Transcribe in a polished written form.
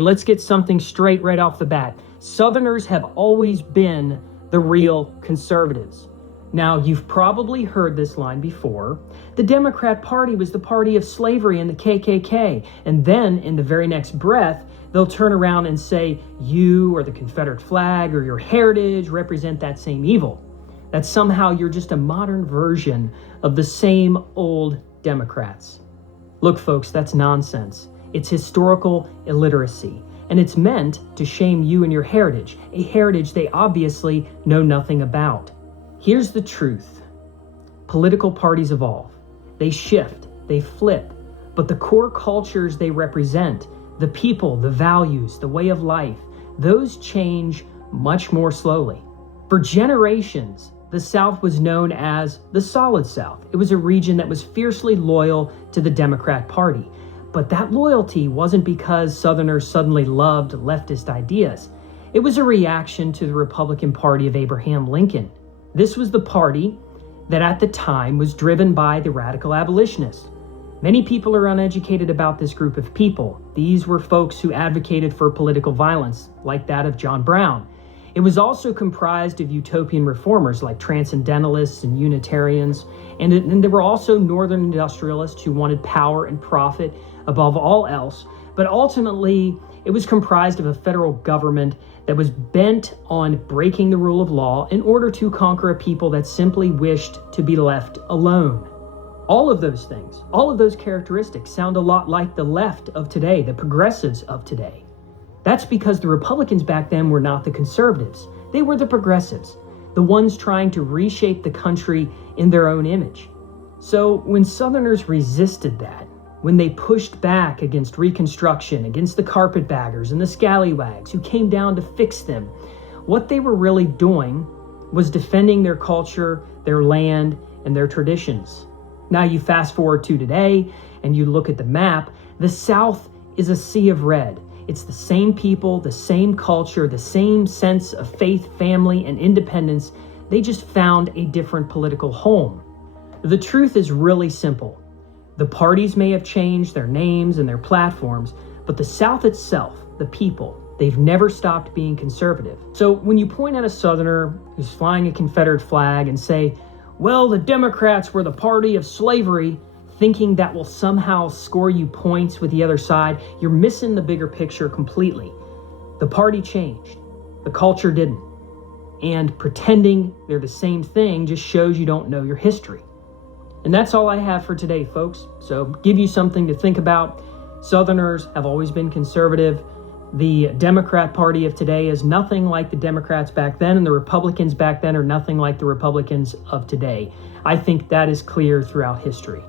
Let's get something straight right off the bat. Southerners have always been the real conservatives. Now, you've probably heard this line before. The Democrat Party was the party of slavery and the KKK. And then, in the very next breath, they'll turn around and say, you or the Confederate flag or your heritage represent that same evil. That somehow you're just a modern version of the same old Democrats. Look, folks, that's nonsense. It's historical illiteracy, and it's meant to shame you and your heritage, a heritage they obviously know nothing about. Here's the truth. Political parties evolve. They shift, they flip, but the core cultures they represent, the people, the values, the way of life, those change much more slowly. For generations, the South was known as the Solid South. It was a region that was fiercely loyal to the Democrat Party. But that loyalty wasn't because Southerners suddenly loved leftist ideas. It was a reaction to the Republican Party of Abraham Lincoln. This was the party that at the time was driven by the radical abolitionists. Many people are uneducated about this group of people. These were folks who advocated for political violence, like that of John Brown. It was also comprised of utopian reformers like transcendentalists and Unitarians, and there were also Northern industrialists who wanted power and profit above all else. But ultimately, it was comprised of a federal government that was bent on breaking the rule of law in order to conquer a people that simply wished to be left alone. All of those things, all of those characteristics sound a lot like the left of today, the progressives of today. That's because the Republicans back then were not the conservatives. They were the progressives, the ones trying to reshape the country in their own image. So when Southerners resisted that, when they pushed back against Reconstruction, against the carpetbaggers and the scallywags who came down to fix them, what they were really doing was defending their culture, their land, and their traditions. Now you fast forward to today and you look at the map, the South is a sea of red. It's the same people, the same culture, the same sense of faith, family, and independence. They just found a different political home. The truth is really simple. The parties may have changed their names and their platforms, but the South itself, the people, they've never stopped being conservative. So when you point at a Southerner who's flying a Confederate flag and say, well, the Democrats were the party of slavery, thinking that will somehow score you points with the other side, you're missing the bigger picture completely. The party changed. The culture didn't. And pretending they're the same thing just shows you don't know your history. And that's all I have for today, folks. So give you something to think about. Southerners have always been conservative. The Democrat Party of today is nothing like the Democrats back then, and the Republicans back then are nothing like the Republicans of today. I think that is clear throughout history.